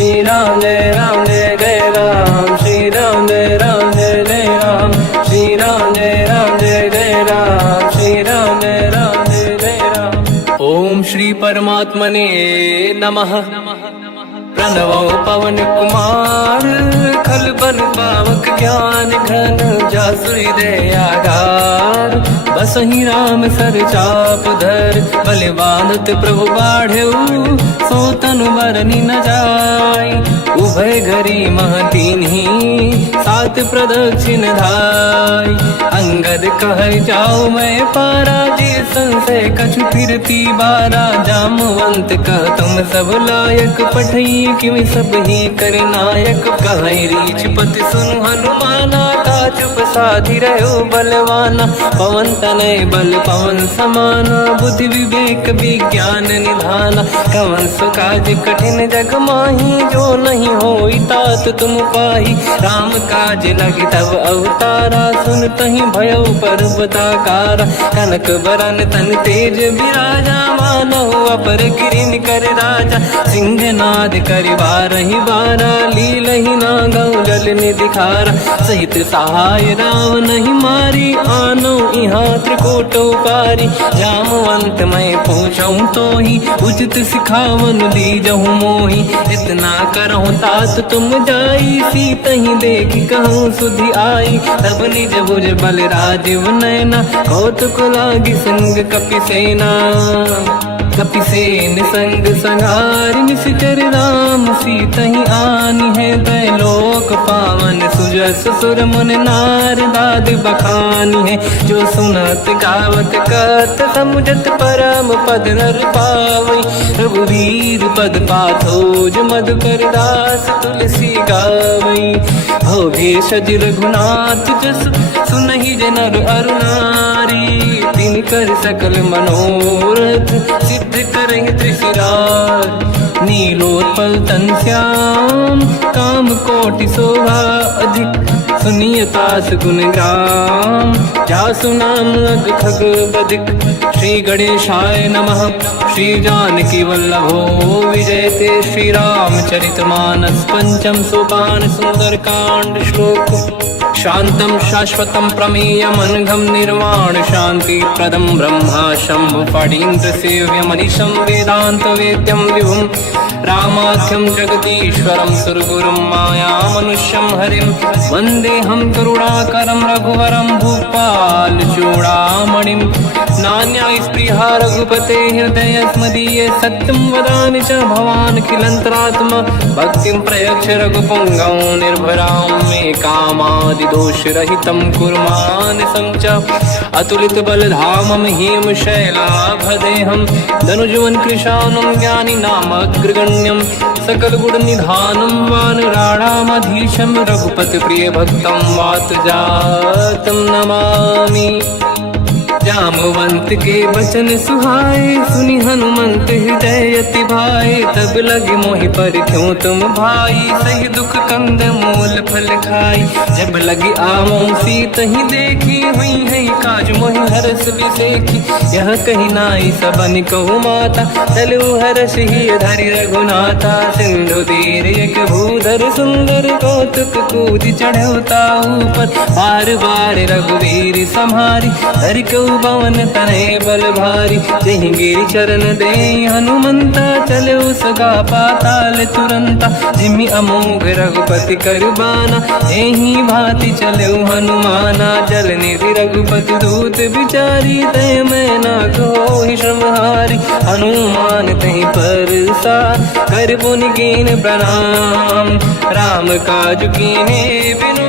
श्री राम जय जय राम, श्री राम जय जय राम, श्री राम जय जय राम, श्री राम जय जय राम। ओम श्री परमात्मने नमः। प्रणवो पवन कुमार, खल बन पावक ज्ञान घन, जासु हृदय आगार। बसहि राम सर चाप धर, बलवानत प्रभु बाढ़ऊ, सो तनु मरनि न जाय। उभय घरी मह दीन्ही, सात प्रदक्षिण धाय। अंगद कह जाओ मैं पारा, जी संशय कछु फिरती बारा। जामवंत कह तुम सब लायक, पठई किमि सब ही कर नायक। कहीं रीछ पति सुनु हनुमाना, का चुप साधि रहो बलवाना। पवन तनय बल पवन समाना, बुद्धि विवेक विज्ञान निधाना। कवन सो काज कठिन जग माही, जो नहीं होई तात तुम पाही। राम काज लगी तब अवतारा, सुन तहि भयउ पर्वताकारा। कनक बरन तन तेज बिराजा, मानहु अपर गिरिन कर राजा। सिंहनाद करि बारहि बारा, लीलहि नागौ जल निधिखारा। सहित सहाय राम नहीं मारी, आनो इहाँ त्रिकोटौ पारी। जामवंत मैं पूछऊँ तोहि, उचित सिखावन दीजहु मोहि। इतना करहु तात तुम जाई, सीतहि देखि कहूँ सुधि आई। तब निज भुज बल राजीव नैना, कौतुक लागी संग कपिसेना। कपिसेन संग संहारि, निशिचर राम सीतहि आनी है। दैलोक पावन सुजस सुर मुन नार, दाद बखानी है। जो सुनत गावत कत, समुझत परम पद नर पावई। रघुवीर पद पाथोज, मधुकर दास तुलसी गावई। हो भेषज रघुनाथ जस, सुनहि जनर अरु नारी। तिन कर सकल मनोरथ, सिद्ध करहि त्रिशिरार। नीलोत्पल तन श्याम, काम कोटि शोभा अधिक। सुनियतास गुण ग्राम, जासु नाम अग खग बदिक। श्री गणेशाय नमः। श्री जानकी वल्लभो विजयते, श्री रामचरित मानस। पंचम सोपान सुंदर कांड श्लोक। शांतं शाश्वतं प्रमेयमनघं, निर्वाण शांति प्रदं ब्रह्मा शंभु। फणीन्द्र सेव्य मनीषं, वेदांत वेद्यं विभुं। रामाख्यं जगदीश्वरं, सुरगुरुं माया मनुष्यं हरिं। वन्देऽहं करुणाकरं रघुवरं, भूपाल चूडामणिं। नान्या स्पृहा रघुपते हृदय स्मदीये, सत्यं वदामि च भवानखिलन्तरात्मा। भक्तिं प्रयच्छ रघुपुङ्गं, निर्भरां मे कामादिदोषरहितं कुर्मानसं च। अतुलित बलधामं हेमशैलाभदेहं, धनुजवन कृशानं ज्ञानी नामग्रगण्यं। सकल गुण निधानं वानराणामधीशं, रघुपति प्रिय भक्तं वात जातं नमामि। जामवंत के बचन सुहाए, सुनि हनुमंत हृदय अति भाए। तब लगे मोहि परिख्यों तुम भाई, सही दुख कंद मूल फल खाई। जब लगी आमों सीतहि देखी, हुई है काज मोहि हरस बिसेखी। यह कही नाई सबन कहु माता, चलु हरष ही धरि रघुनाथा। सिंधु तीर एक भूधर सुंदर, कौतुक कूदि चढ़ौता ऊपर। बार बार रघुवीर सम्हारी, हरि को पवन तनय बल भारी। जहि गिरि चरण दे हनुमंता, चले सगा पाताल तुरंता। जिमि अमोघ रघुपति कर बाना, एहि भांति चले हनुमाना। जल निधि रघुपति दूत बिचारी, तय मैं ना कोहि श्रमहारी। हनुमान तहि परसा, कर पुनि कीन प्रणाम। राम काज कीन्हे बिनु,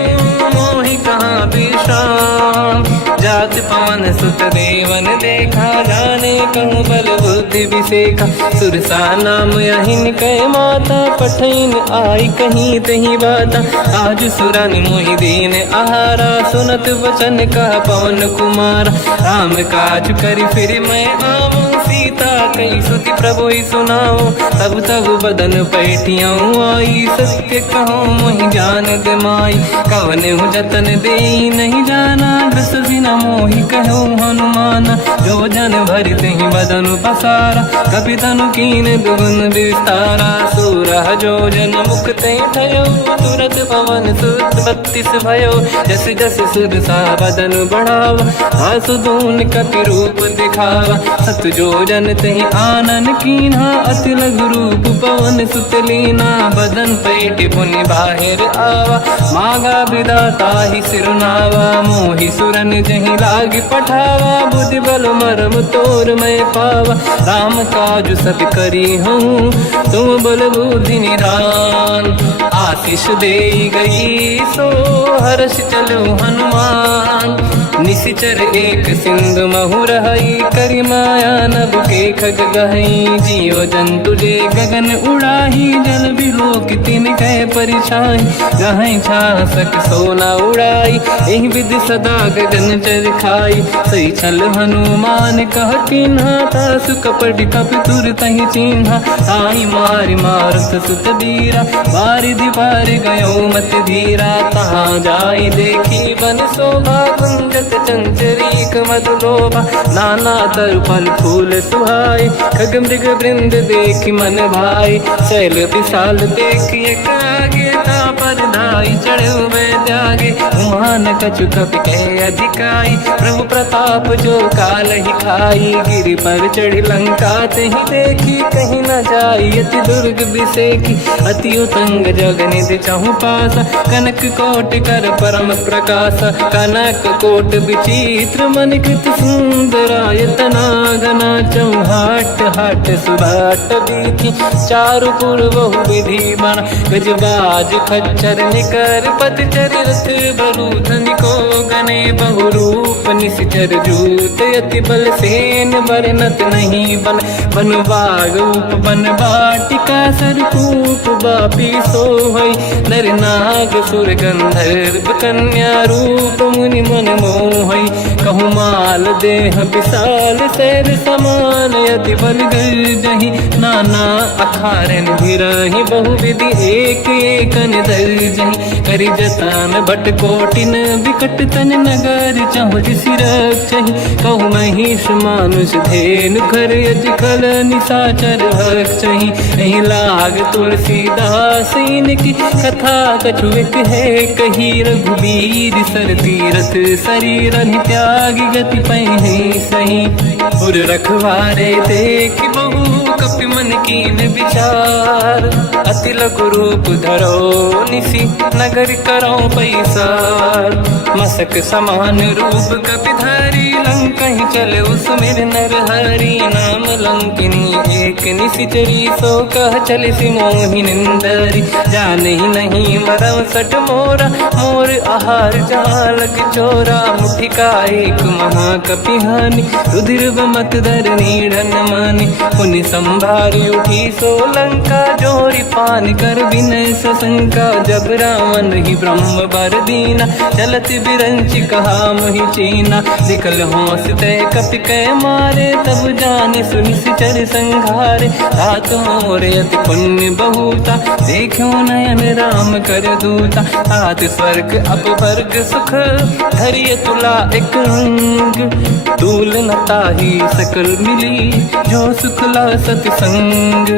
मोहि कहाँ विश्राम। जात पवन सुत देवन देखा, जाने कहूँ बल बुद्धि विसेखा। सुरसा नाम यहिन कै माता, पठैन आई कहीं तही बाता। आज सुरन मोहि दीन आहारा, सुनत वचन कहा पवन कुमारा। राम काज करि फिर मैं आऊँ, सीता कई सुति प्रभु सुनाओ। तब तब बदन पैठियाँ आई सत्य कहो मोहि जान दे माई। कवन हूँ जतन दे नहीं जाना दस दिन मोहि कहो हनुमाना। जो जन भरते ही बदन पसारा कपि तनु कीन दुगुन विस्तारा। सूरह जो जन मुक्ते थयो तुरत पवन सुत 32 भयो। जस जस सुर सा बदन बढ़ावा आसुदून कपि रूप दिखावा। सत जो जन तहि आनन कीन्हा अति लघु रूप पवन सुत लीना। बदन पेट पुनि बाहिर आवा मागा विदाता ही सिरुनावा। मोहि सुरन जहि लाग पठावा बुद्धि बल मरम तोर मैं पावा। राम काज सब करी हूँ तुम बल बुद्धि निधान। आशीष दे गई सो हर्ष चलो हनुमान। निशिचर एक सिंधु महु रहई करि माया नभ के खग गहई। जीव जंतु जे गगन उड़ाही जल बिलोक तिन कह परिछाई। गहई छासक सोना उड़ाई एहि विधि सदा गगन चर खाई। सही छल हनुमान कह किन्हा तासु कपट कपि तुर तहि चिन्हा। आई मारि मारुत सुत बीरा बारिधि पार गयो मत धीरा। तहाँ जाई देखी बन शोभा कुंजत चंचरीक मधुलोभा। नाना तरु फल फूल सुहाई खग मृग वृंद देखी मन भाई। शैल विशाल देखिए कागे पर धाई चढ़ो मैं त्यागे। उमान कछु कपि कहे अधिकाई प्रभु प्रताप जो काल ही खाई। गिरि पर चढ़ी लंका ते ही देखी कहीं न जाई। अति दुर्ग बिसेकी अति उतंग जग निधि चाहु पासा। कनक कोट कर परम प्रकाश कनक कोट विचित्र मन कृत सुंदरायतना। घना चौहाट हाट सुभाट बीथी चारु पुर बहु विधि बना। गजबाज खच्चर निकर पतचर रथ बरु धनिको गने बहु रूप। निशिचर जूत अति बल सेन बरनत नहीं बन। बन बाग उप बन बाटिका सरकूप बापी सोहई। नर नाग सुर गंधर्व कन्या रूप मुनि मन मोहई। कहु माल देह विशाल शैर समान अति बल गर्जहि। नाना अखारन भिरहि बहु विधि एक एकन दर्जहि। करि जतन भट कोटिन विकट तन नगर चाहु सिरक्षहि। कहु महिष मानुष धेनु खर यज खल निशाचर भक्षहि। एहि लाग तुलसीदास इनकी कथा कछु एक है कही। रघुबीर सर तीरथ शरीर त्यागी गति पहि सही। उर रखवारे देख बहु कपि मन कीन विचार। अति लघु रूप धरो निसी नगर करो पैसार। मसक समान रूप कपि धरी लंका ही चले उसमें नर हरि। नाम लंकिनी एक निशिचरी सो कह चले सि मोहि निंदरी। जान ही नहीं मरम सट मोरा मोर आहार जालक चोरा। मुठिका एक महाकपि हानि रुधिर मत धर नीढ़न मानि। पुनि संभारी उठी सो लंका जोरी पान कर विनय सशंका। जब रावण ही ब्रह्म बर दीना चलत बिरंच कहा मोहि चीना। निकल होश तय कपि कै मारे तब जाने सुनि सिचर संघारे। तात मोर अति पुण्य बहुता देखो नयन राम कर दूता। तात स्वर्ग अपवर्ग सुख धरिय तुला एक अंग। दूल न ताहि सकल मिली जो सुखला सतसंग।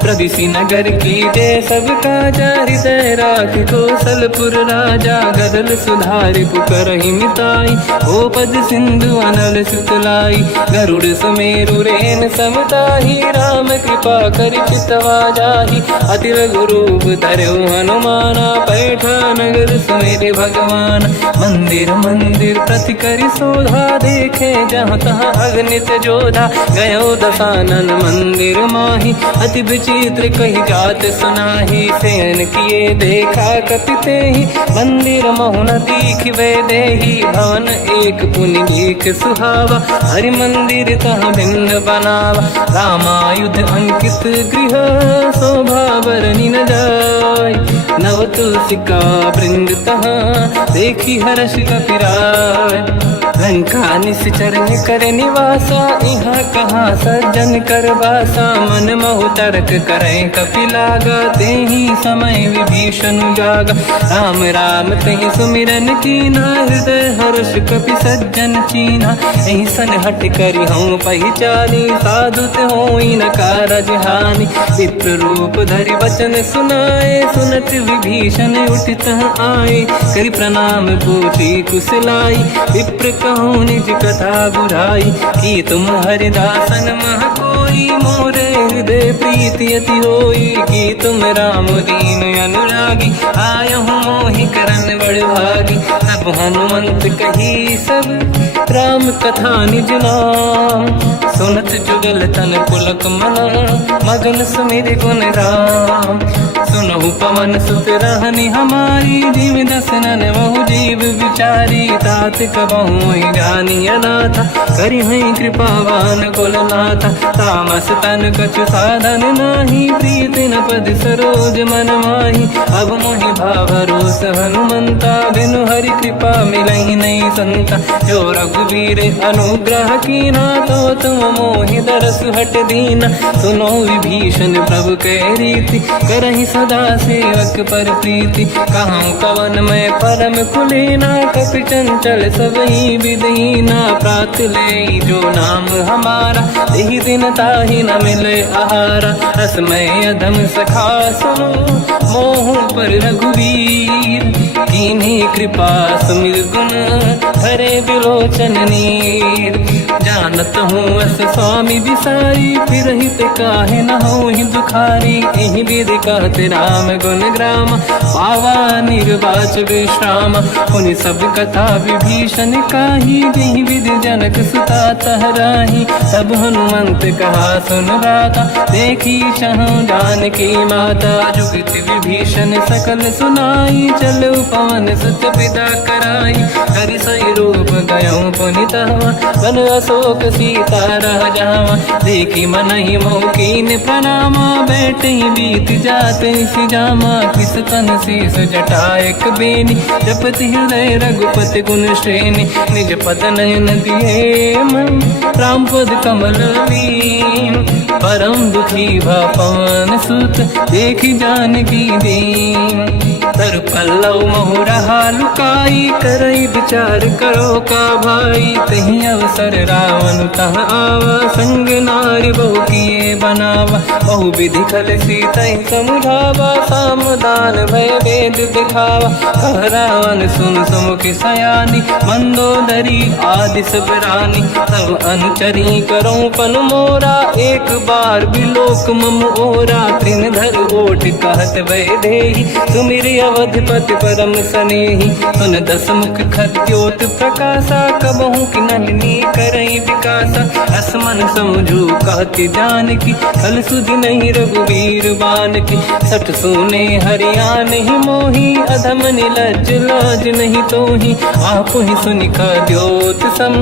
प्रदिशि नगर की जय सब काजा हृदय राख कौशलपुर राजा। गदल सुधारि पुकरहि मिताई ओ पद सिंधु अनल सुतलाई। गरुड़ सुमेरु रेन समताहि राम कृपा करि चितवा जाहि। अति लघु रूप धरौ हनुमाना पैठा नगर सुमेरे भगवान। मंदिर मंदिर प्रति करि शोधा देखे जहाँ तहाँ अगणित जोधा। गयो दशानन मंदिर माहि अति विचित्र चरित्र कही जात सुनाही, सेन किए देखा कपिते ही, मंदिर महु न दीखिबे देही, भवन एक पुनि देख सुहावा, हरि मंदिर तह भिन्न बनावा, रामायुध अंकित गृह शोभा बरनी न जाय, नव तुलसी का वृंद तहाँ देखी हर्ष कपिराय, लंका निश्चर करे निवासा, यहाँ कहाँ सज्जन कर वासा, मन महु तर्क करे कपिलागा, तेहि समय विभीषण जागा, राम राम तेहि सुमिरन कीना, हृदय हर्ष कपि सज्जन चीना, एहि सन हट करि हूँ पहिचानी, साधु होई न कारज हानि, विप्र रूप धरि वचन सुनाए, सुनत विभीषण उठित आए, करि प्रणाम पूछी कुशलाई, विप्र कहूँ निज कथा बुराई, कि तुम हरिदासन मह कोई, मोरे हृदय प्रीति अति होई, कि तुम राम दीन अनुरागी, आयहु मोहि करन बड़ भागी, तब हनुमंत कही सब राम कथा निज नाम, सुनत जुगल तन पुलक मना, मगन सुमिर गुण राम, सुनहु पवन सुत रहनी हमारी, जीव दसनन महु जीव विचारी, तात कबहु जानी अनाथा, करि हई कृपावान कुलनाथा, तामस तन कछु साधन नाही, प्रीत न पद सरोज मन माही, अब मोहि भावरोस हनुमंता, बिनु हरि कृपा मिलहि नहीं संता, जो रघुवीर अनुग्रह कीना, तो तुम मोहि दरस हट दीना, सुनो विभीषण प्रभु के रीति, करहि सदा सेवक पर प्रीति, कहूँ कवन में परम कुलीना, कपि चंचल सबही विदहीना, प्रात ले जो नाम हमारा, यही दिन ताहि न मिले आहारा, रसमय अधम सखा सुनो, मोह पर रघुवीर, कीन्ही कृपा सुमिर गुण, हरे बिलोचन नीर, जानत हूँ अस स्वामी विसारी, फिर हित काहे न होहि दुखारी, एहि विधि कहते राम गुण ग्राम, पावा निर्वाच विश्राम, पुनि सब कथा विभीषण काही, जेहि विधि जनक सुता तहराही, तब हनुमंत कहा सुन राता, देखी चहु जानकी माता, जुगति विभीषण सकल सुनाई, चलो पवन सुत पिता कराई, हरि सही रूप गयो पुनितवा, बन अशोक सीता रह जावा, देखी मनहि मोकीन प्रणामा, बैठ ही बीत जाते सिजामा, किस तन शीस जटायक बेनी, जपति हृदय रघुपति गुण श्रेणी, निज पद नयन दिए मन, राम पद कमल लीन, परम दुखी भा पवन सुत, देखी जानकी दीन, तर पल्लव महु रहा लुकाई, करई विचार करो का भाई, तही अवसर रावण तह आवा, संग नारी बहु किए बनावा, बहु विधि खल सीतहि समुझावा, सामदान भय भेद दिखावा, कह रावण सुन सुमुख सयानी, मंदोदरी आदि सब रानी, सब अनुचरी करो पन मोरा, एक बार बिलोक मम ओरा, त्रिन धर ओट कहत भय देहि, सुमिर अवधपति परम सनेहि, सुन दस मुख खद्योत प्रकाशा, कबहु कि नलिनी करई विकासा, असमन समझू कहती जानकी, कल सुधि नहीं रघुवीर बान की, सठ सुने हरियाण ही मोही, अधम निलज लाज नहीं तोही, आप ही सुनिका द्योत सम,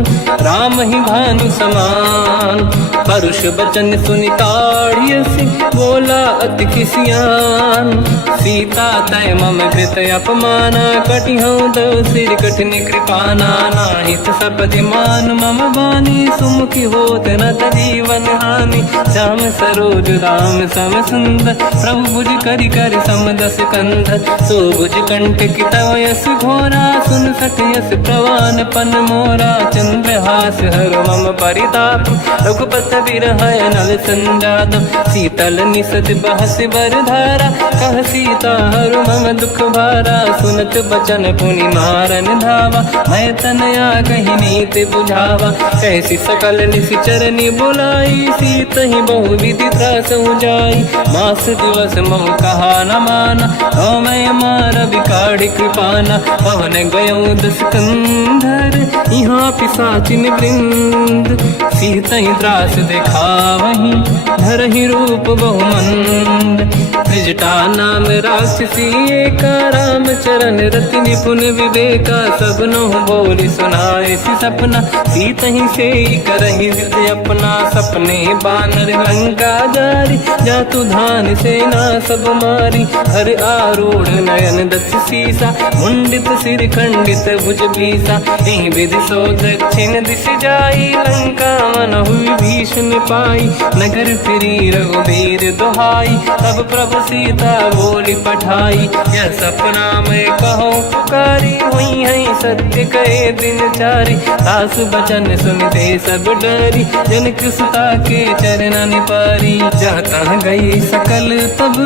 राम ही भानु समान, परुष बचन सुनिताड़ियसि, बोला अति किसियान, सीता तय मम कृत अपमाना, कटिहूँ दो सिर कठिन कृपाना, नाहित सपदि मान मम बानी, सुमुखी होत न जीवन हानि, श्याम सरोज राम सम सुंदर, प्रभु भुज करि कर समदस कंध, सो भुज कंठ की तव यस घोरा, सुन सठ यस प्रवान पन मोरा, चंद्रहास हर मम परिताप, रघुपत विरह नल संजात, शीतल निसत बहस बर धारा, कह सीता हर मम दुख भारा, सुनत बचन पुनि मारन धावा, मैं तनया कही नीति बुझावा, कैसी सकल निश्चरनि बुलाई, सीत ही बहु विधि त्रास जाई, मास दिवस मोह कहा न माना, तो मैं मार बिकाड़ी कृपाना, पवन गयो दस कंधर, यहाँ पिशाचिन वृंद, सीत ही त्रास देखा वहीं, धर ही रूप बहु मंद। त्रिजटा नाम राक्षसी एका, रामचरण रति निपुण विवेका। सबनो बोली सुनाए सि सपना, सीत ही से करहि जिद अपना। सपने बानर लंका जारी, जातु धान सेना सब मारी। हर आरूढ़ नयन दस सीसा, मुंडित सिर खंडित भुज बीसा। यही विधि सो दक्षिण दिश जाई, लंका मनहु विभीषण पाई। नगर फिरी रघुबीर दुहाई, तब प्रभु सीता बोली पठाई। यह सपना मैं कहूँ पुकारी, हुई है सत्य कहे दिन चारी। सास बचन सुनते सब डरी, जनक सुता के चरण पारी। जाता गई सकल तब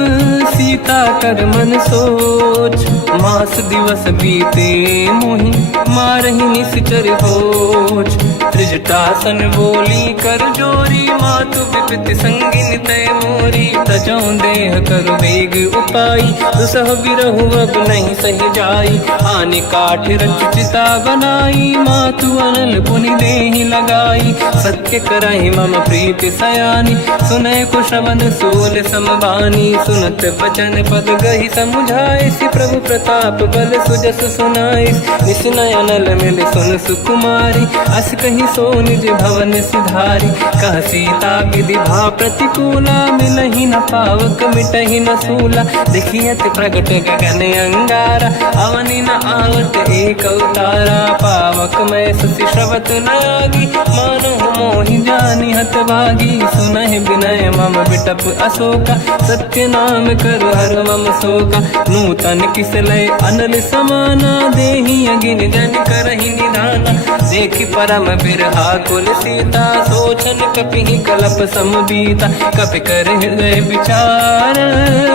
सीता कर मन सोच, मास दिवस बीते मोहि मारहि निश्चर होच। त्रिजटासन बोली कर जोरी, मातु विपित संगिन तय मोरी। तजौ देह कर वेग उपाई, दुसह बिरहु अब नहीं सही जाई। आने काठ रचिता बनाई, मातु अनल पुनि देहि लगाई। सत्य करहि मम प्रीति सयानी, सुनय कुशवन सूल समबानी। सुनत वचन पद गहि समुझाए, सि प्रभु प्रताप बल सुजस सुनाई। निसनय अनल मिल सुन सुकुमारी, अस कहि सो निज भवन सिधारी। कह सीता विधि भा प्रतिकूला, मिलहि न पावक मिटहि न सूला। देखियत प्रगट गगन अंगारा, अवनि न आवत एक अवतारा। पावक मैं ससि श्रवत न आगी, मानो मोहि जानि हत भागी। सुनहि विनय मम बिटप अशोका, सत्य नाम कर हर मम शोका। नूतन किसलय अनल समाना, देहि अगिन जन करहि निधाना। देखि परम बिरहा कुल सीता, सोचन कपिहि कलप समबीता। कपि कर हृदय विचार,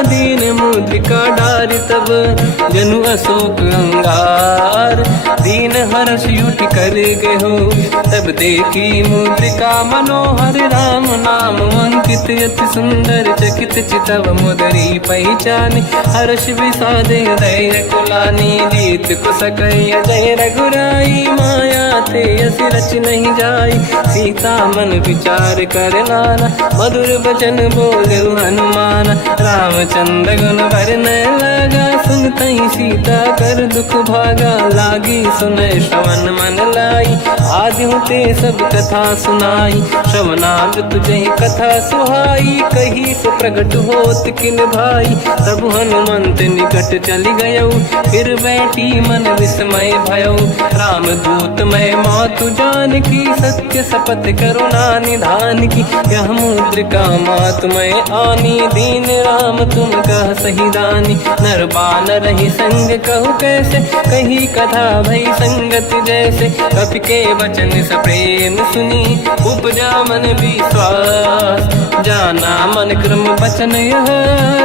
दीन मुद्रिका डारि तब जनु अशोक अंगार। दीन हर्ष युठ कर गेहो, तब देखी मुद्रिका मनोहर। राम नाम अंकित अति सुंदर, चकित चितव मुदरी पहचानी। हर्ष विषादे हृदय कुलानी, जीत कुश कहि जय रघुराई। माया ते अस रच नहीं जाई, सीता मन विचार कर नाना। मधुर वचन बोले हनुमान, रामचंद्र गुण वर्णय लगा। सुनतहि सीता कर दुख भागा, लागी सुनय श्रवण मन लाई। आदि होते सब कथा सुनाई, श्रवणाग तुझे कथा सुहाई। कही से प्रगट होत किन भाई, तब हनुमंत निकट चली गयो। फिर बैठी मन विस्मय भयो, राम दूत मैं मातु जानकी। सत्य शपथ करुणा निधान की, यह मुद्रिका मातु मैं आनी। दीन राम तुम कह सही दानी, नर बानर ही संग कहु कैसे। कही कथा भई संगत जैसे, कपि के वचन सप्रेम सुनी। उपजा मन विश्वास, जाना मन क्रम वचन यह।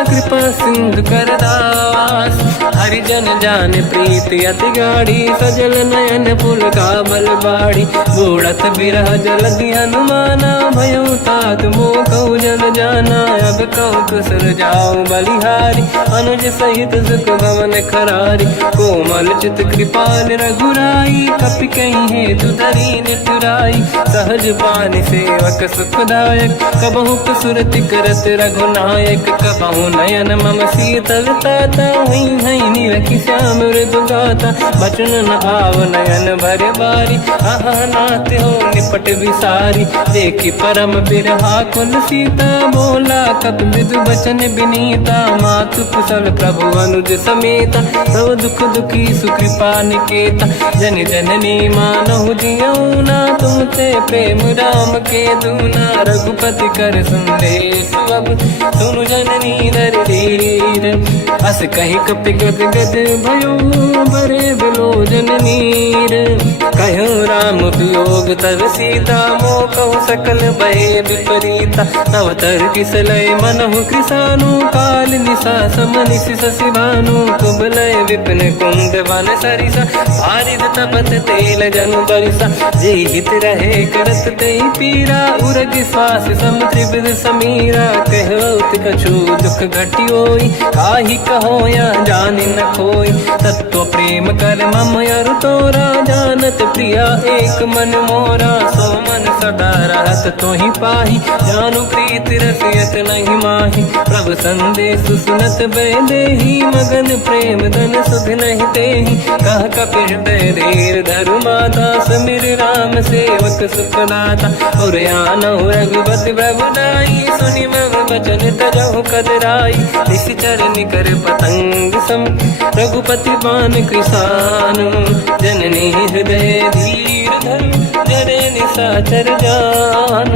कृपा सिंधु कर दास, हरिजन जान प्रीति अति गाढ़ी। सजल नयन पुल का बल बाड़ी, बूढ़त बिरह जलधि हनुमाना। भयो तात मोह कहु जल जाना, अब कहु कुशल जाऊ बलिहारी। अनुज सहित सुख भवन खरारी, कोमल चित कृपाल रघुराई। कपि कहीं हेतु धरी निठुराई, सहज पानि सेवक सुखदायक। कबहु कुसुरति करत रघुनायक, कबहु नयन मम शीतल ताता। हुई है निरखि श्याम मृदु गाता, बचन न आव नयन भर बारी। आहा नाथ हो निपट विसारी, देखि परम बिरहा कुल सीता। बोला कपि मृदु बचन विनीता, मातु कुशल प्रभु अनुज समेता। सब दुख दुखी सुकृपा निकेता, जन जननी मानहु जियौना। तुम ते प्रेम राम के दूना, रघुपति कर संदेश अब सुनु जननी नर धीर। अस कहि कपि गद गद भयो, बरे बिलोचन नीर। कहो राम वियोग तब सीता, मोह कहु सकल भय विपरीता। नव तर किसलय मनहु कृसानु, काल निशा समनिशि शशि भानु। कुबलय विपिन कुंद वन सरिसा पारिद तपत तेल जनु बरिसा जे हित रहे करत ते पीरा उरग श्वास सम त्रिविध समीरा कहत कछु दुख घटियोई काहि कहो या जानि न खोई तत्व प्रेम कर मम अरु तोरा जानत प्रिया एक मन मोरा सो मन सदा रहत तोहि पाही जानु प्रीत रसियत नहीं माही प्रभु संदेश सुनत बैदेही मगन प्रेम धन सुध नहीं तेहि कह कपि हृदय धीर धरु माता समिर राम सेवक सुखदाता और आनहु रघुपति प्रभु नाई सुनि मम बचन तजहु कदराई निश्चर निकर पतंग सम रघुपति बान कृषानु जननी हृदय धीर धरु जरे निशाचर जान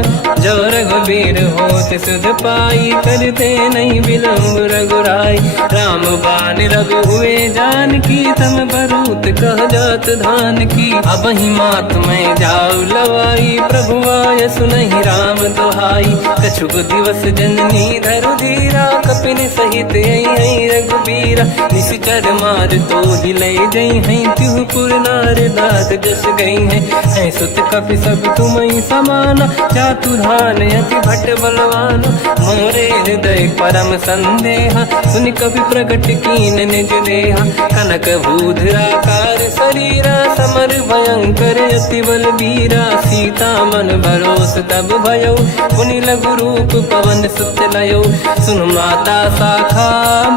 जो रघुबीर होत सुध पाई करते नहीं विलम्ब रघुराई राम बान रघु हुए जान की तम भरूत कह जात धान की अब ही मात में जाऊ लवाई प्रभु आय सुनहि राम दोहाई कछुक दिवस जननी धरु धीरा कपिन सहित आई रघुबीरा निश्चर मार तो ही ले जई हैं तिहु पुर नार दात जस गई है सुत कपि सब तुमहि समाना चातुधान अति भट बलवान मोरे हृदय परम संदेहा सुनि कपि प्रकट कीन निज देहा कनक भूधराकार शरीरा समर भयंकर अति बल बीरा सीता मन भरोस तब भयो पुनि लघु रूप पवन सुत लयो सुन माता शाखा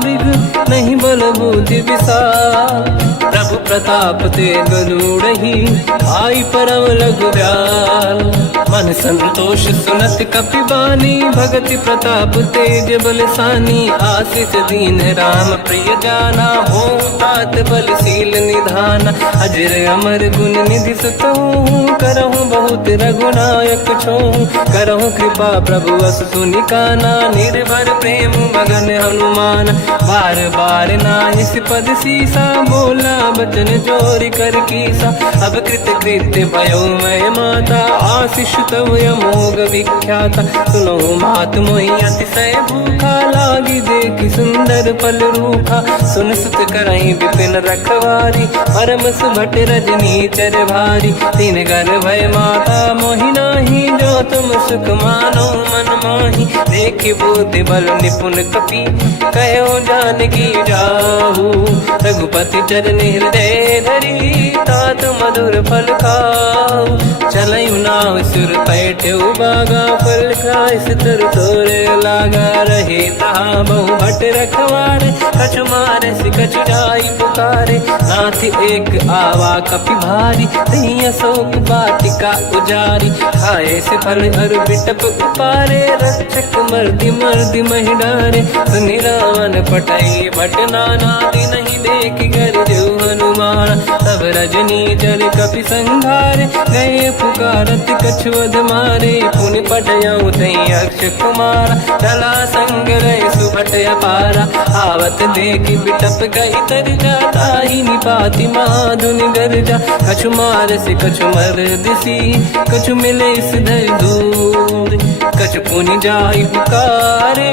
मृग नहीं बल बुद्धि विशाल प्रभु प्रताप ते गरुड़हि आई परम लघुब्याल मन संतोष सुनत कपि बानी भगति प्रताप तेज बलसानी आशीष दीन राम प्रिय जाना हो तात बलशील निधान अजर अमर गुण निधि सुतहु करहु बहुत रघुनायक छोहु करहु कृपा प्रभु अस सुनि काना निर्भर प्रेम मगन हनुमान बार बार नाहिस पद सीसा बोला बचन चोरी कर कीसा अब कृत कृत्य भयो मैं माता आशीष तव अमोघ विख्याता सुनो मात मोहि अतिशय भूखा लागी देखि सुंदर फल रूखा सुन सुत करहि विपिन रखवारी परम सुभट रजनी चर भारी तीन घर भय माता मोहि नाही जो तुम सुख मानो मन माही देखि बुद्धि बल निपुण कपि कहो जानकी जाहू रघुपति चरण हृदय धरी तात मधुर फल खाऊ चलयु नाव सुर पैठ्यु बागा फल खाय सितर तोरे लागा रहे तहाँ बहु भट रखवारे कछु मारे सि कछु जाई पुकारे नाथ एक आवा कपि भारी तही अशोक वाटिका उजारी खाए से फल अर बिटप उपारे रक्षक मर्दि मर्दि महि डारे सुनि रावण पटई भट नाना दिन नहीं देख कर जो हनुमान तब रजनी जल कपि संघारे गए पुकारत कछुअध मारे पुनि पटयऊ तई अक्ष कुमार चला संग रहे सुभट अपारा आवत देखि बिटप गई तर जाता ही निपाति माधुनि गर्जा कछु मार से कछु मर दिसी कछु मिले इस धर दूर कछु पुनि जाई पुकारे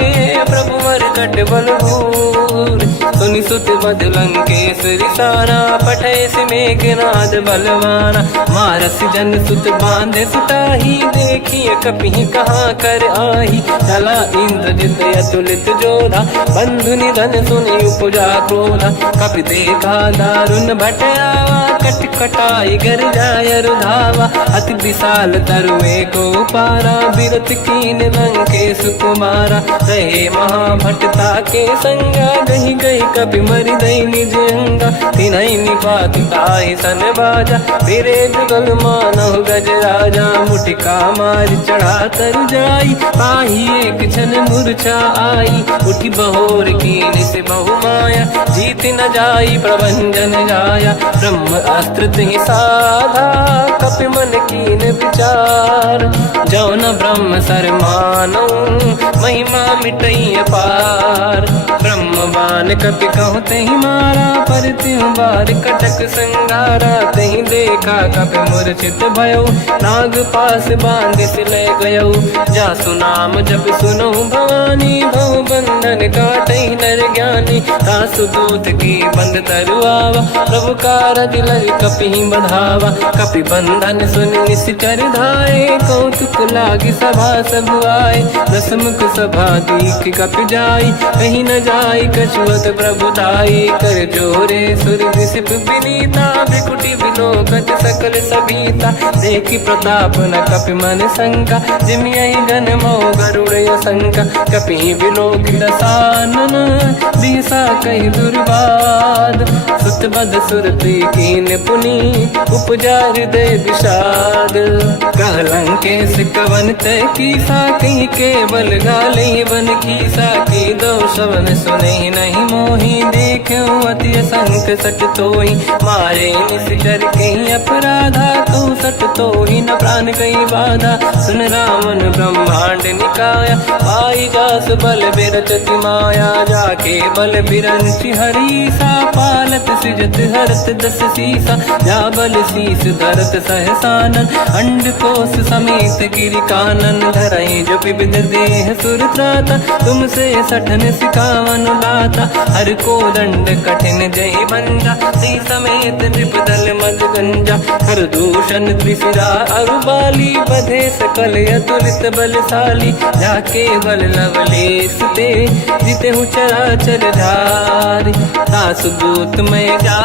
प्रभु मर कट बल भूर सुनि सुत बद लंकेश्वरी सारा पठे से मेघनाद बलवाना मारस जन सुत बांधे सुताही देखिए कपि कहाँ कर आही चला इंद्रजित अतुलित जोधा बंधु निधन सुनि उपजा क्रोधा कपि देखा दारुण भट आवा कट कटाई गर जाय रुधावा अति विशाल तरुए को पारा बिरत कीन लंकेश कुमारा रहे महाभटता के संगा गही गई कपि मरि दई निज अंगा तिन्हि निपात ताहि सन बाजा फिरे जुगल मानव गज राजा मुटिका मार चढ़ा तर जाई पाही एक क्षण मूर्छा आई उठी बहोर कीन से बहु माया जीत न जाई प्रभंजन जाया ब्रह्म अस्त्र तिहि साधा कपि मन कीन विचार जो न ब्रह्म सर मानो महिमा मिटई अपार ब्रह्म बान कपि कहु तहि मारा पर तिहु बार कटक संगारा तहि देखा कपि मूर्छित भयो नाग पास बांध सिले गयो जासु नाम जप सुनो भवानी भव बंधन काटई नर ज्ञानी जाई। तासु दूत की बंद तरुआवा, प्रभु कारज लरि कपि बधावा। कपि बंधन सुनि निश्चर धाये, कौतुक लागी सभा सब आए। दसमुख सभा दीख कपि जाई, कहीं न जाई कछुअत प्रभु दाई। कर जोरे सुर दिसिप विनीता, भ्रिकुटि विलोकत सकल सबीता। देखि प्रताप न कपि मन शंका, जिमियहि जन्मो गरुड़ शंका। कपि विलोकित सानन, दिशा कहि दुर्वाद। सुत बद सुरति कीन पुनि, उपजा हृदय विषाद। कहलंकेश कवन तय कीसा, कहीं केवल गाले बन कीसा। की दो शवन सुने नहीं मोही, देखे अति संक सट तोही। मारे निश्चर कहीं अपराधा, तो सट तोही न प्राण कहीं बाधा। सुन रावण ब्रह्मांड निकाया, पाई जास बल बिरचति माया। जाके बल बिरंचि हरीसा, पालत सिजत हरत दस सीसा। जा बल शीस धरत सहसानन, अंड कोश समेत गिरि कानन। धरई जो विविध देह सुर त्राता, तुमसे सठन सिखावन दाता। हर को दंड कठिन जय बंजा, सी समेत नृपदल मद गंजा। हर दूषण त्रिशिरा अरुबाली, बधे सकल अतुलित बलशाली। जाके बल लवलेश ते, जिते हूँ चराचर धारी। तासु दूत मैं जा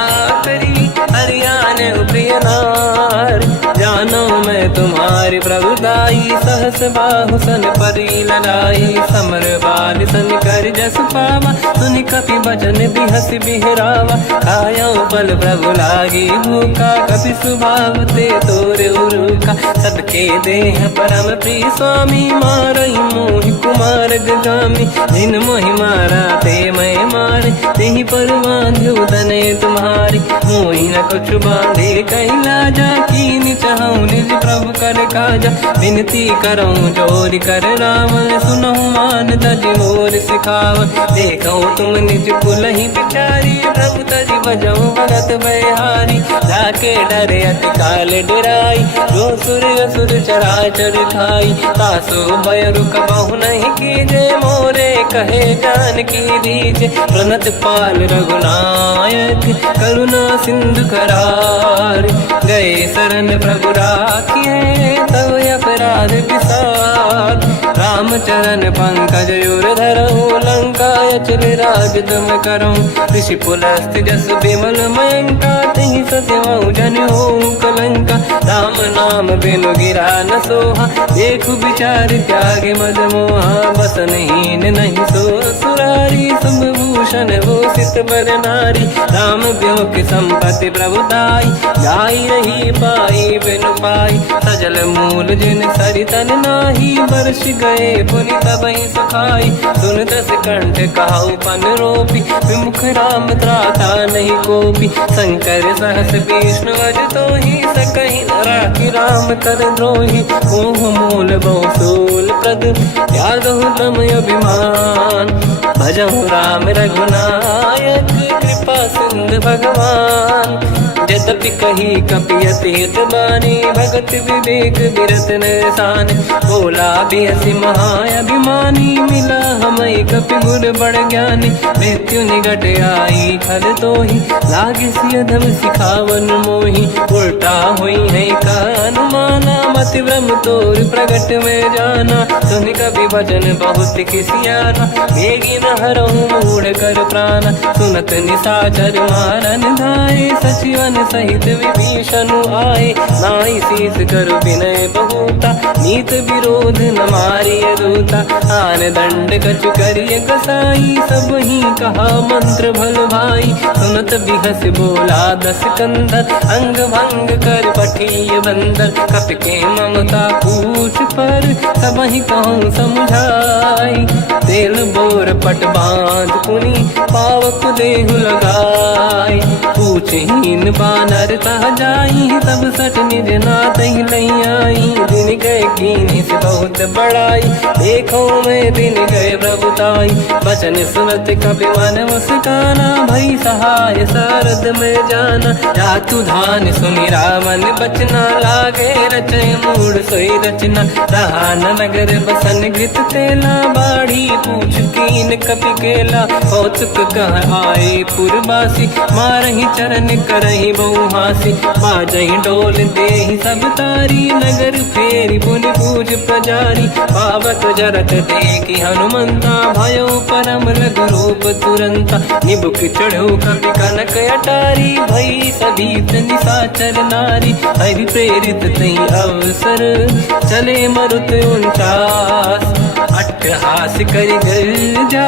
करी, हरियाण प्रिय नार। जानो मैं तुम्हारी प्रभुदाई, सहस बाहु सन परी लड़ाई। समर बाल सन कर जस पावा, सुनि कपि बचन बिहस बिहरावा। खायो बल प्रभु लागी भूखा, कपि स्वभाव ते तोरे उरुका। सबके देह परम प्रिय स्वामी, मारई मोहि कुमार गामी। जिन मोहि मारा ते मैं मारे, तेहि पर बांध्यो दने तुम्हारी। मोहि न कुछ बांधे कैलाजा, कीनि चाहूं निज प्रभु कर काजा। विनती करऊं जोरि कर रावण, सुनहु मान तज मोर सिखावन। देखो तुम निज कुलहि बिचारी, प्रभु तज बजऊं भगत बयहारी। जाके डरे अति काल डराई, जो सुर असुर चराचर खाई। तासु भय रुक बहु नहीं कीजे, मोरे कहे जान की दीजे। प्रणत पाल रघुनायक, करुणा सिंधु करार। गए शरण प्रभु राखिए, तव अपराध विसार। रामचरण पंकज उर धरऊं, लंका अचल राज तुम करऊं। ऋषि पुलस्त जस विमल मयंका, तिहि ससेवऊं जन होऊं कलंका। राम नाम बिनु गिरा न सोहा, देखु विचार त्यागे मद मोहा। बसनहीन नहीं सो सुरारी, शुभ भूषण हो सित बर नारी। राम ब्यों की संपत्ति प्रभुताई, जाई रही पाई बिनु पाई। सजल मूल जिन सरितन नाही, बरस गए पुनि तबहि सुखाई। सुन दस कंठ कहाऊ पन रोपी, विमुख राम त्राता नहीं कोपी। शंकर सहस विष्णु अज तोहि, सकहि न राखि राम कर द्रोही। मोह मूल बहु सूल प्रद, त्यागहु तम अभिमान। भजहु राम रघुनायक, कृपा सिंधु भगवान। यद्यपि कही कपि अति हित बानी, भगत विवेक बिरत निशान। बोला बिहसि महाअभिमानी, मिला हमई कपि गुर बड़ ज्ञानी। मृत्यु निकट आई खल तोहि, लागे सियधम सिखावन मोहि। उल्टा हुई है का अनुमाना, मति भ्रम तोर प्रगट में जाना। सुनि कपि वचन बहुत किसियाना, बेगी न हरहु मूढ़ कर प्राण। सुनत निशाचर मारन धाये, सचिवन सहित विभीषण आए। नाई शीस कर विनय बहुता, नीत विरोध न मारिय दूता। आन दंड कछु करिय कसाई, सब ही कहा मंत्र भल भाई। सुनत बिहस बोला दस कंधर, अंग भंग कर पठिय बंदर। कपि के ममता पूछ पर, सब ही कहूँ समझाई। तेल बोर पट बांध पुनि, पावक देहु लगाई। पूछहीन बा बानर तह जाई, सब सट निज नाथ ही लई आई। दिन गए कीनी से बहुत बड़ाई, देखो मैं दिन गए प्रभुताई। बचन सुनत कपि मन मुस्काना, भई सहाय सारद में जाना। जातु धान सुनि रावण बचना, लागे रचे मूड सोई रचना। रहा न नगर बसन गृत तेला, बाढ़ी पूछ कीन कपि केला। कौतुक कह आए पुरवासी, मारहि चरण करहि बहु हासी। बाजहि डोल देहि सब तारी, नगर फेरी पुनि पूज प्रजारी। पावक जरत देखि हनुमंता, भयो परम लघु रूप तुरंता। निबुक चढ़ो कपि कनक अटारी, भई सभीत निशाचर नारी। हरि प्रेरित तहि अवसर, चले मरुत 49। अट्टहास करि गर्जा,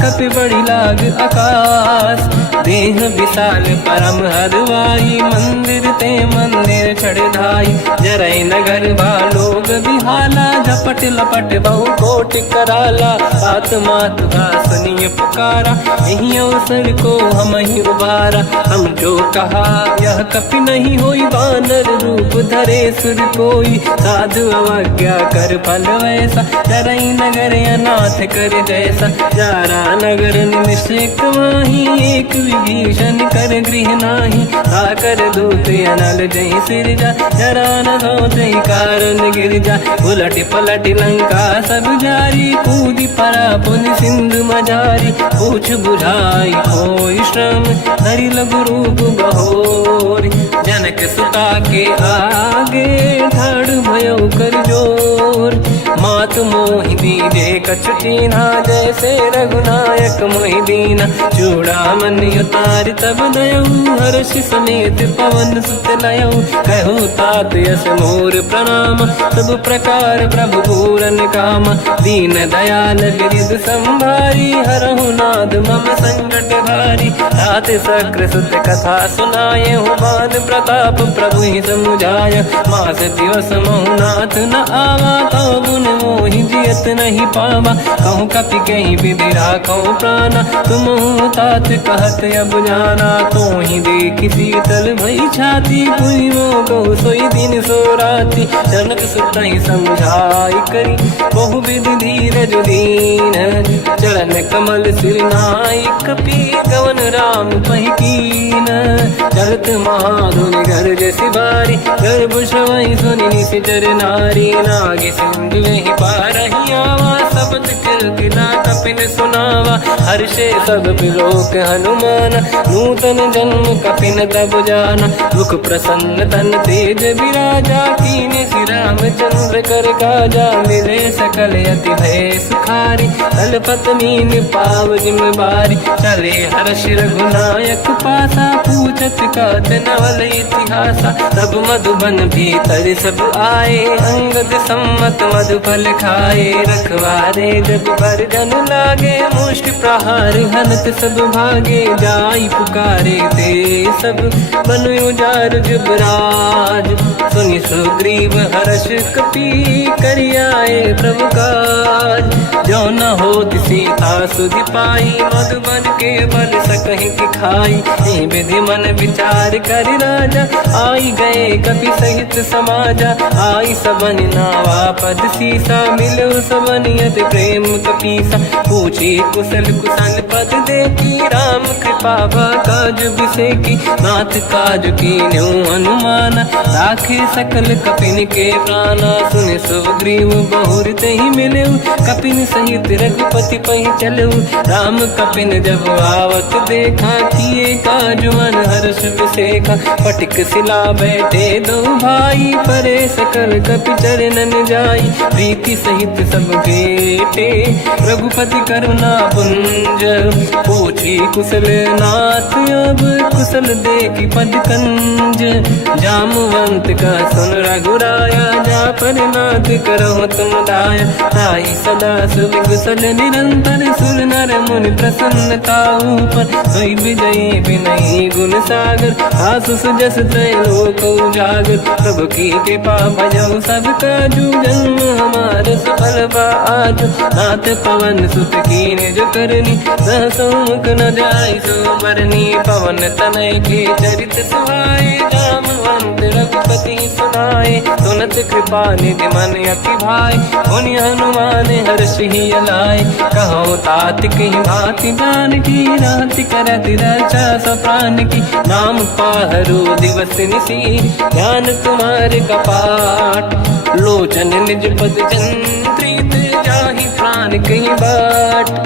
कपि बड़ी लाग आकाश। देह विशाल परम हरवाई, मंदिर ते मंदिर चढ़ धाई। जरै नगर बालोग बिहाला, झपट लपट बहु कोटि कराला। आत्मा तुहा सुनिय पुकारा, यही अवसर को हम ही उबारा। हम जो कहा यह कपि नहीं होई, बानर रूप धरे सुर कोई। साधु अवज्ञा कर फल वैसा, जरै नगर अनाथ कर जैसा। जारा नगर निमिषक माही, एक विभीषण कर गृह नाही। आकर दूत अनल जय सिरजा, जरा न सोते कारण गिर जा। उलट पलट लंका सब जारी, कूदी परा पुन सिंधु मजारी। पूछ बुझाई कोई श्रम, हरि लघु रूप बहोरी। जनक सुता के आगे, ठाड़ भयो कर जोर। मात मोहि दीजे कछु कीन्हा, जैसे रघुनायक मोहि दीना। चूड़ामन उतारि तब दयऊ, हर्ष समेत पवन सुत लयऊ। कहु तात यस मोर प्रणाम, सब प्रकार प्रभु पूरन काम। दीन दयाल गिरिध संभारी, हरहु नाद मम संकट भारी। तात सक्र सुत कथा सुनाये, बान प्रताप प्रभु ही समुझाय। मास दिवस महु नाथ न आवा, तो गुण मोहि जियत नहीं पावा। कहूँ कपि कहीं विधि राखो प्राणा, तुम तात कहत अब जाना। तो ही देखी शीतल भई छाती, पुई को सोई दिन सो राती। जनक सुत ही समझाई करी, बहु विधि धीरज दीन। चरण कमल सिर नाई, कपि गवन राम पहि कीन। चलत महाधुनि घर जैसी बारी, गर्भ श्रवहि सुनि निशिचर नारी। नागे सिंधु ही पारहि आवा, शब्द किलकिला कपिन सुनावा। हर्षे सब बिलोक हनुमान, नूतन जन्म कपिन तब जाना। मुख प्रसन्न तन तेज विराजा, कीने श्री रामचंद्र कर काजा। मिले सकल अति भय सुखारी, तलपत मीन पाव जिम बारी। चले हर्ष रघुनायक पासा, पूछत कात नवल इतिहासा। तब मधुबन भीतर सब आए, अंगद सम्मत मधुफल खाए। रखवारे जब पर जन लागे, मुष्टि प्रहार हनत सब भागे। जाई पुकारे ते सब, बनु उजार जुबराज। सुनि सुग्रीव हर्ष कपि, करियाए प्रभु काज। जो न होत सीता सुधि पाई, मधुबन के बल सकहि कि खाई। हे विधि मन विचार कर राजा, आई गए कपि सहित समाजा। आई सबन नावा पद सीसा, मिलो सबन यत प्रेम कपीसा। पूछी कुशल कुशल पद देखी, राम कृपा काज बिसेकी। नाथ काज कीन्यो हनुमान, राखे सकल कपिन के प्राणा। सुनि सुग्रीव बहुर तेहि मिलऊ, कपिन सहित रघुपति पहि चलऊ। राम कपिन जब आवत देखा, किए काज मन हर्ष बिसेखा। फटिक सिला बैठे दो भाई, परे सकल कपि चरणन जाई। प्रीति सहित सब बेटे, रघुपति करुणा पुंज। पूछी कुशल नाथ अब, कुशल देखी पद कंज। जामवंत का सुन रघुराया, जा पर नाथ करहु तुम दाया। ताई सदा सुविकुशल निरंतर, सुर नर मुनि प्रसन्नता ऊपर। सोई विजयी विनयी गुण सागर, आसु सुजस त्रैलोक उजागर। प्रभु की कृपा भजहु सब काजू, जन्म हमार सफल बा आज। नाथ पवन सुत कीन्ह जो करनी, सहसो मुख न जाय सो बरनी पवन तनय के चरित सुहाए जामवंत रघुपति सुनाए सुनत कृपा निधि मन अति भाई मुनि हनुमान हर्ष ही अलाय कहो तात कहीं भांति जान की रात करत रक्षा सप्रान की नाम पाहरो दिवस निसी ज्ञान तुम्हारे कपाट लोचन निज पद चंद्रित जाहि प्राण कहीं बाट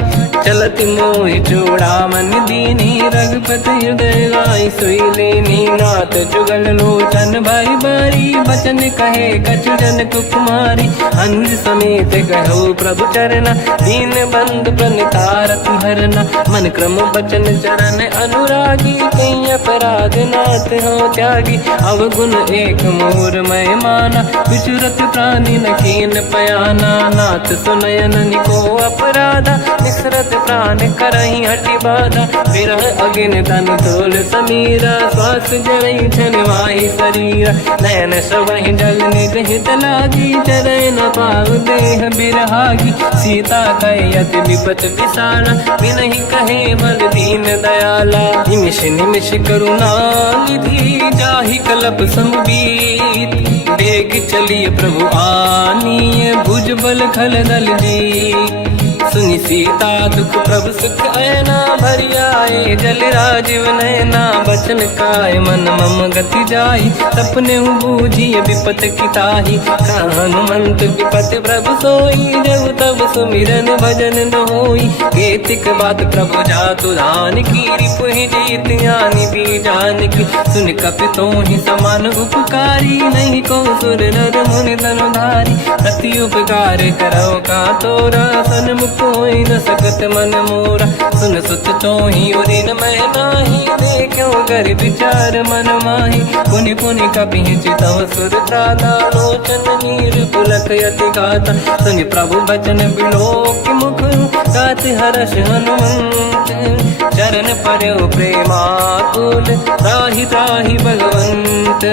चलत मोहि चूड़ामन दीनी रघुपति हृदय लाई सोई लेनी नाथ जुगल लोचन भाई बारी बचन कहे कछु जन कुमारी अंज समेत कहो प्रभु चरना दीन बंद प्रणितारति हरना मन क्रम बचन चरण अनुरागी कहीं अपराध नाथ हो त्यागी अवगुण एक मोर मैं माना विचुरत प्राणी न कीन पयाना नाथ सुनयन निको अपराधा निसरत प्राण करही हटि बाधा विरह अगिन तन तोल समीरा श्वास जरई छनवाही शरीरा नयन सबहि जल निज हित लागी चरय न पाव देह बिरहागी सीता कहे अति विपत विसाला बिनहि कहे बल दीन दयाला निमिष निमिष करुणा निधि जाहि कलप संबीत बेग चलिए प्रभु आनीय भुज बल खल दल जी सुनि सीता दुख प्रभु सुख ऐना भरि आए जल राजीव नैना बचन काय मन मम गति जाई सपने बूझी विपत किताही हनुमंत विपत प्रभु सोई जब तब सुमिरन भजन न होई केतिक बात प्रभु जातु धान की रिपुहि जीत ज्ञानी भी जान की सुन कपितों ही समान उपकारी नहीं को सुर नर मुनि धनुधारी अति उपकार करो का तोरा सन्मुख कोई न सकत मन मोरा सुन सुत तो ही उदिन मैं नाही देखो कर विचार मन माही पुनि पुनि कपि चितव सुर त्राता लोचन नीर पुलक यति गाता सुनि प्रभु बचन बिलोक मुख गात हर्ष हनुमंत चरण पर्यो प्रेमाकुल त्राहि त्राहि भगवंत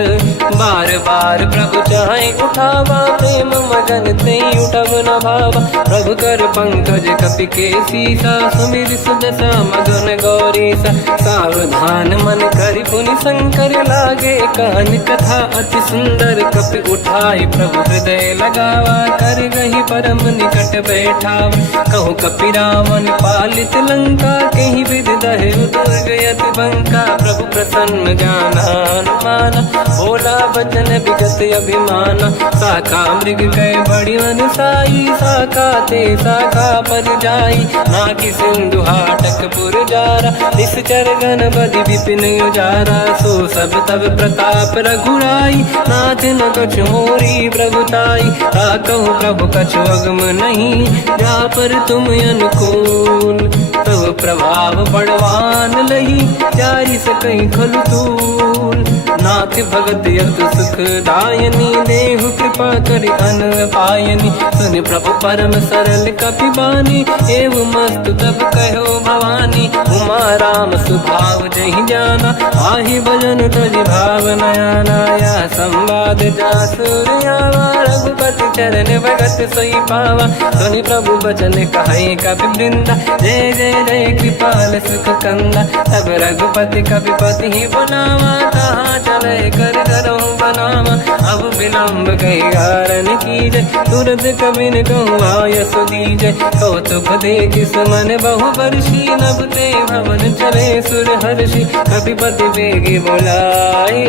बार बार प्रभु चाहे उठावा प्रेम मगन ते उठब न भावा प्रभु कर पंकज कपि के सीसा सुमिर सुदशा मगन गौरीसा सावधान मन करि पुनि शंकर लागे कान कथा अति सुंदर कपि उठाई प्रभु हृदय लगावा कर गही परम निकट बैठावा कहु कपि रावण पालित लंका कहीं विद दहे दुर्ग यति बंका प्रभु प्रसन्न ज्ञानानुमाना बोला बचन विगत अभिमाना शाखा मृग गए बड़ी मन साई शाखा ते शाखा पर जाई नाकि सिंधु हाटक पुर जारा निश्चर गण बदि विपिन उजारा सो सब तब प्रताप रघुराई नाथ न कछु मोरी प्रभुताई कहु प्रभु कछु अगम नहीं जा पर तुम अनुकूल तब प्रभाव बड़वान लही जारी सकई खलु तूल नाथ भगत यत सुख दायनी देहु कृपा करि अन पायनी सुनि प्रभु परम सरल कपि बानी एव मस्त तब कहो भवानी उमा राम सुभाव जहि जाना आहि भजन तजि भाव नयाना या संवाद जासुर आवा रघुपति चरण भगत सोई पावा सुनि प्रभु बचन कहे कपि वृंदा जय जय जय कृपाल सुख कंदा तब रघुपति कपिपति ही बनावा कहाँ चले कर करो बनावा अब विलम्ब कही कारण कीजय तुरंत कबिन कहूँ आयस दीजय कौतुक देख सुमन बहु वर्षी नभ ते भवन चले सुर हर्षि कपिपति बेगी बुलाए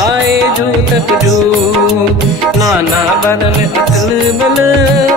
आए जूतक जू नाना बदल अतल बल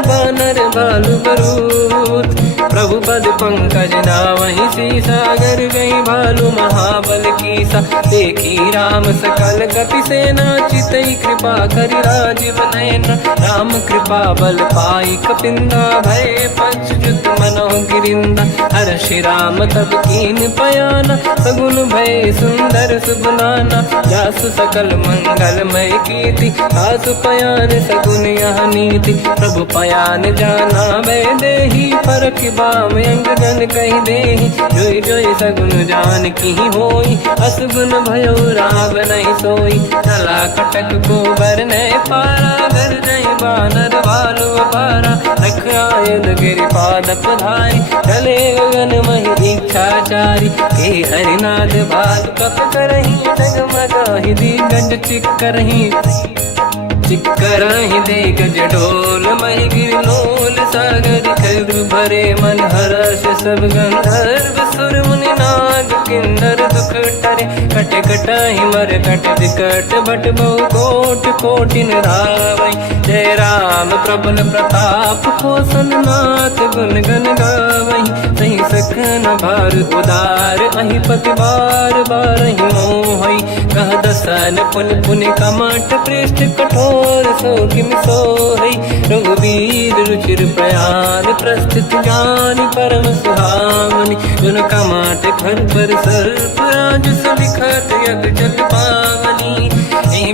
बानर बालु बरूत प्रभु पद पंकज नावहि सी सागर गई भालू महाबल कीसा देखी राम सकल कपि सेना चितई कृपा करि राजीव नयना राम कृपा बल पाई कपिंदा भय पक्षुत मनो गिरिंदा हर्षि राम तब कीन पयाना सगुन भय सुंदर सुबलाना जासु सकल मंगलमय कीर्ति आसु पयान सगुन यह नीति प्रभु पयान जाना भय देहि फरक बाम अंग जन कही देहि जोई जोई सगुन जान की होई असगुन भयो राव नहीं सोई चला कटक को बर ने पारा घर जय बानर बालु पारा रख आयल गिरि पाद पधारी चले गगन मही इच्छाचारी के हरिनाथ भाल कप करही डगमगाहि दिग्गज चिक्करहि दिग्गज डोल महि गिरलोल सागर खर भरे मन हर्ष सब गंधर्व सुर मुनि नाग किन्नर दुख टरे कट कटाहि मर कट विकट भट बहु कोट कोटि निरावै जय राम प्रबल प्रताप कोसन नाथ गुण गन गावै सही सखन भार उदार अहि पति बार बारहि मोहै कह दसन पुन पुन कमठ पृष्ठ कठोर सो किम सोहै रघुवीर रुचिर प्रयाण प्रस्थित ज्ञान परम सुहामनि जुन कमठ खर पर सर्प राज सविखत यग जल पावनी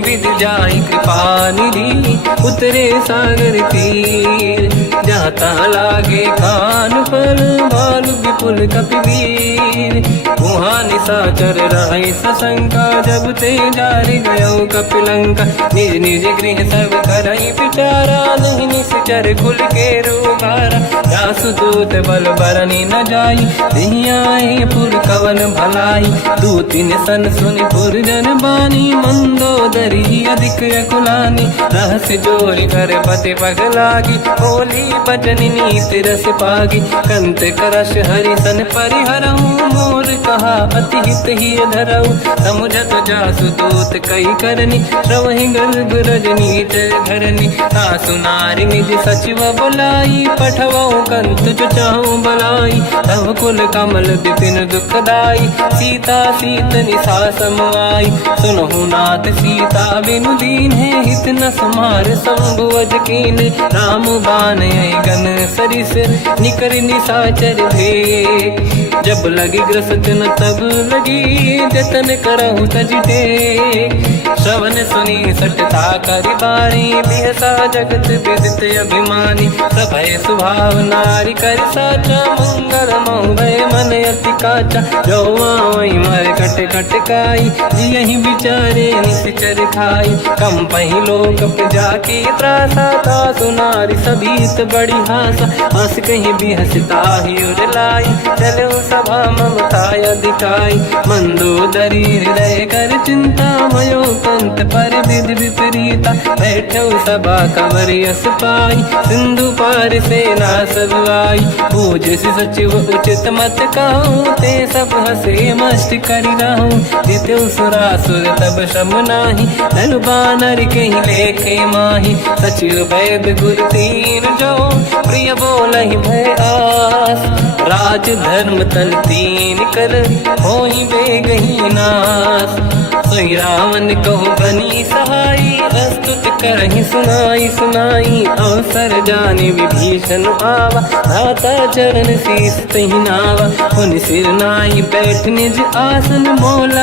विद जाहि कृपा निधि उतरे सागर तीर जाता लागे खान फल भालु विपुल कपिवीर वहाँ निशाचर राय सशंका जब ते जारि गयो कपिलंका निज निज गृह सब करई विचारा नहीं निश्चर कुल के रूबारा जासुदूत बल बरनी न जाई दिहियाए पुर कवन भलाई दूतिन सन सुनि पुर जन बानी मंदोदरी अधिक अकुलानी रहस्य जोरी कर पति पगलागी बोली बचन नीति रस पागी कंत करश हरि सन परिहरऊ मोर कहा अति हित ही धरऊ समुझत जासु दूत कई करनी श्रवहि गर्भ रजनी जय धरनी तासु नारी निज सचिव बुलाई पठवऊ कंत चाहू बलाई तब कुल कमल विपिन दुखदाई सीता सीत निशा समाई सुनहु नाथ सीता बिनु दीन है हित न समार संभुवज कीन राम बान गन सरिस निकर निशाचर भेद जब लगी ग्रसत न तब लगी जतन करहु तज टेक श्रवण सुनी सटता करि बाणी बिहसा जगत विदित अभिमानी सभय स्वभाव नारी कर साचा मंगल मोह भय मन अति काचा जो आई मर कट कट काई यही विचारे निश्चर खाई कम पही लोक प्रजा की त्रासा था सुनारी सभीत बड़ी हासा हंस कहीं भी हंसता ही उर लाई चलो सभा ममता दिखाई मंदोदरी हृदय कर चिंता भयो कंत पर विधि विपरीता बैठो सभा कंवर यस पाई सिंधु पार सेना सब आई पूज सचिव उचित मत कहूँ ते सब हसे मस्त करि रहूं जितु सुरासुर तब शम नाही धन बानर कहीं लेखे माही सचिव वैद गुरु तीन जो प्रिय बोलहि भय आस राज धर्म तल तीन कर होई बेगही नास सोई रावण कहु बनी सहाई अस्तुत करहि सुनाई सुनाई अवसर जाने विभीषण आवा धाता चरण शीस तहि नावा हुन सिर नाई बैठ निज आसन मोला